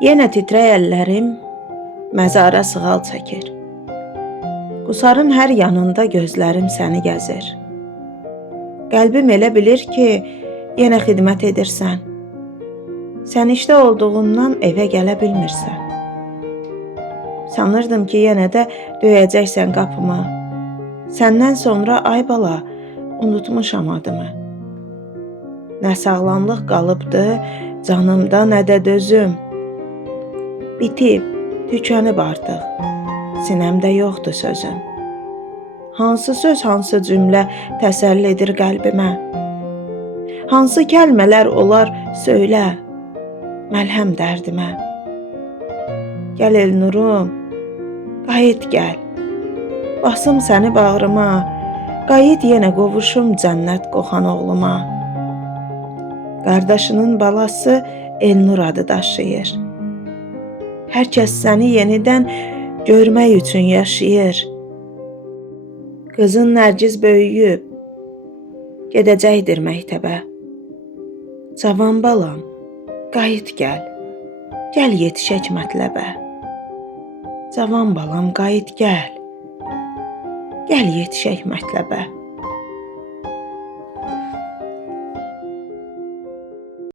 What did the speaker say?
Yenə titrək əllərim məzara sığal çəkir. Qusarın hər yanında gözlərim səni gəzir. Qəlbim elə bilir ki, yenə xidmət edirsən. Sən işdə olduğundan evə gələ bilmirsən. Sanırdım ki, yenə də döyəcəksən qapımı. Səndən sonra ay bala, unutmuşam adımı. Nə sağlamlıq qalıbdı canımda, nə də dözüm. Bitib, tükənib artıq, sinəmdə yoxdur sözüm. Hansı söz, hansı cümlə təsəlli edir qəlbimə? Hansı kəlmələr olar söylə, məlhəm dərdimə? Gəl Elnurum, qayıt gəl, basım səni bağrıma, qayıt yenə qovuşum cənnət qoxan oğluma. Qardaşının balası Elnur adı daşıyır. Hər kəs səni yenidən görmək üçün yaşayır. Qızın Nərgiz böyüyüb, gedəcəkdir məktəbə. Cavan balam, qayıt gəl, gəl yetişək mətləbə. Cavan balam, qayıt gəl, gəl yetişək mətləbə.